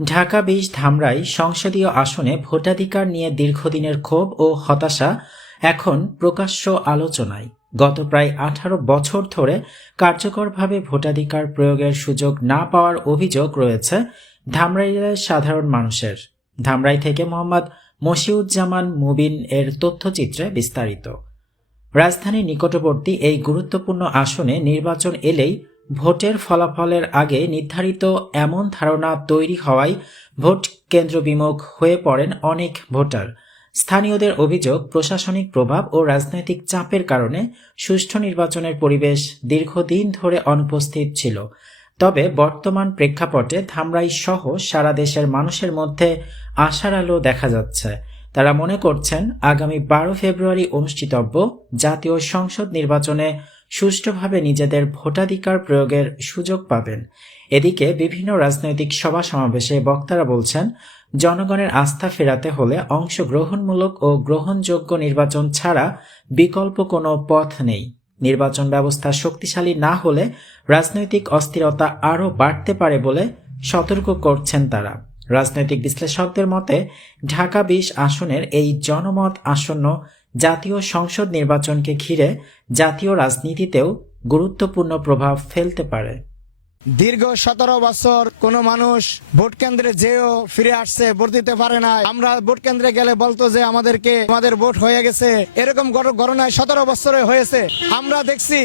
ঢাকা-২০ ধামরাই সংসদীয় আসনে ভোটাধিকার নিয়ে দীর্ঘদিনের ক্ষোভ ও হতাশা এখন প্রকাশ্য আলোচনায়। গত প্রায় ১৮ বছর ধরে কার্যকরভাবে ভোটাধিকার প্রয়োগের সুযোগ না পাওয়ার অভিযোগ রয়েছে ধামরাইয়ের সাধারণ মানুষের। ধামরাই থেকে মোহাম্মদ মশিউজ্জামান মুবিন এর তথ্যচিত্রে বিস্তারিত। রাজধানীর নিকটবর্তী এই গুরুত্বপূর্ণ আসনে নির্বাচন এলেই ভোটের ফলাফলের আগে নির্ধারিত এমন ধারণা তৈরি হওয়ায় ভোট কেন্দ্রবিমুখ হয়ে পড়েন অনেক ভোটার। স্থানীয়দের অভিযোগ, প্রশাসনিক প্রভাব ও রাজনৈতিক চাপের কারণে সুষ্ঠু নির্বাচনের পরিবেশ দীর্ঘদিন ধরে অনুপস্থিত ছিল। তবে বর্তমান প্রেক্ষাপটে ধামরাই সহ সারা দেশের মানুষের মধ্যে আশার আলো দেখা যাচ্ছে। তারা মনে করছেন আগামী ১২ ফেব্রুয়ারি অনুষ্ঠিতব্য জাতীয় সংসদ নির্বাচনে সুষ্ঠুভাবে নিজেদের ভোটাধিকার প্রয়োগের সুযোগ পাবেন। এদিকে বিভিন্ন রাজনৈতিক সভা সমাবেশে বক্তারা বলছেন, জনগণের আস্থা ফেরাতে হলে অংশগ্রহণমূলক ও গ্রহণযোগ্য নির্বাচন ছাড়া বিকল্প কোনো পথ নেই। নির্বাচন ব্যবস্থা শক্তিশালী না হলে রাজনৈতিক অস্থিরতা আরও বাড়তে পারে বলে সতর্ক করছেন তারা। রাজনৈতিক বিশ্লেষকদের মতে ঢাকা-২০ আসনের এই জনমত আসন্ন জাতীয় সংসদ নির্বাচনকে ঘিরে জাতীয় রাজনীতিতেও গুরুত্বপূর্ণ প্রভাব ফেলতে পারে। দীর্ঘ ১৭ বছর কোন মানুষ ভোট কেন্দ্রে যেও ফিরে আসছে, ভোট দিতে পারে না। আমরা ভোট কেন্দ্রে গেলে বলতো যে আমাদের ভোট হয়ে গেছে। এরকম ঘটনায় ১৭ বছরে হয়েছে। আমরা দেখছি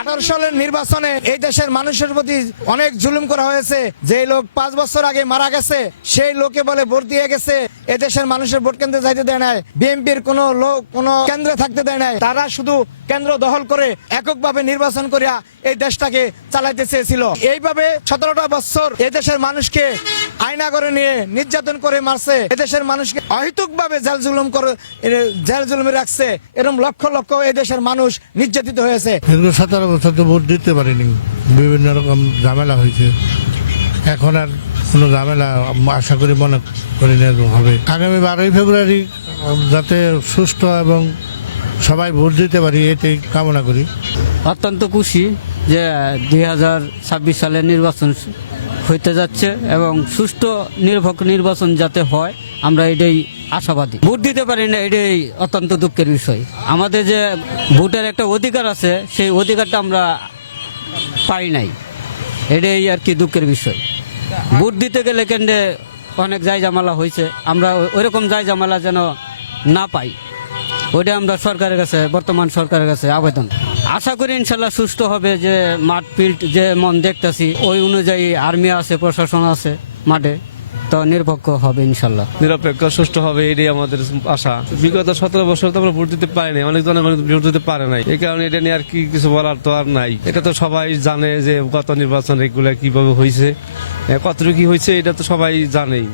১৮ সালের নির্বাচনে এই দেশের মানুষের প্রতি অনেক জুলুম করা হয়েছে। যে লোক ৫ বছর আগে মারা গেছে সেই লোকে বলে ভোট দিয়ে গেছে, এ দেশের মানুষের ভোট কেন্দ্রে যাইতে দেয় নাই। বিএনপির কোন লোক কোন কেন্দ্রে থাকতে দেয় নাই। তারা শুধু কেন্দ্র দখল করে এককভাবে নির্বাচন করিয়া এই দেশটাকে চালাইতে চেয়েছিল। এইভাবে ১৭টা বছর এদেশের মানুষকে আয়না করে নিয়ে নির্যাতন করে মারছে। এদেশের মানুষকে অহেতুকভাবে জেল জুলুমে রাখছে। এরকম লক্ষ লক্ষ এদেশের মানুষ নির্যাতিত হয়েছে। ১৭ বছর তো ভোট দিতে পারিনি, বিভিন্ন রকম ঝামেলা হয়েছে। এখন আর কোনো ঝামেলা আশা করি মনে করি না হবে। আগামী ১২ ফেব্রুয়ারি যাতে সুষ্ঠু এবং সবাই ভোট দিতে পারি, এটাই কামনা করি। অত্যন্ত খুশি যে ২০২৬ সালের নির্বাচন হইতে যাচ্ছে এবং সুষ্ঠু নিরপেক্ষ নির্বাচন যাতে হয়, আমরা এটাই আশাবাদী। ভোট দিতে পারি না, এটাই অত্যন্ত দুঃখের বিষয়। আমাদের যে ভোটের একটা অধিকার আছে, সেই অধিকারটা আমরা পাই নাই, এটাই আর কি দুঃখের বিষয়। ভোট দিতে গেলে কেন্দ্রে অনেক জায়জামালা হয়েছে, আমরা ওইরকম জায়জামালা যেন না পাই, ওইটা আমরা সরকারের কাছে, বর্তমান সরকারের কাছে আবেদন। আশা করি ইনশাল্লাহ সুষ্ঠু হবে। যে মাঠ ফিল্ড যে মন দেখতেছি ওই অনুযায়ী আর্মি আছে, প্রশাসন আছে মাঠে, তো নিরপেক্ষ হবে ইনশাল্লাহ। নিরপেক্ষ সুষ্ঠু হবে, এটাই আমাদের আশা। বিগত ১৭ বছর তো আমরা ভোট দিতে পারি নাই, অনেক জনগণ ভোট দিতে পারে নাই। এই কারণে এটা নিয়ে আর কি কিছু বলার তো আর নাই। এটা তো সবাই জানে যে গত নির্বাচন এগুলা কিভাবে হয়েছে, কতটুকু হয়েছে, এটা তো সবাই জানেই।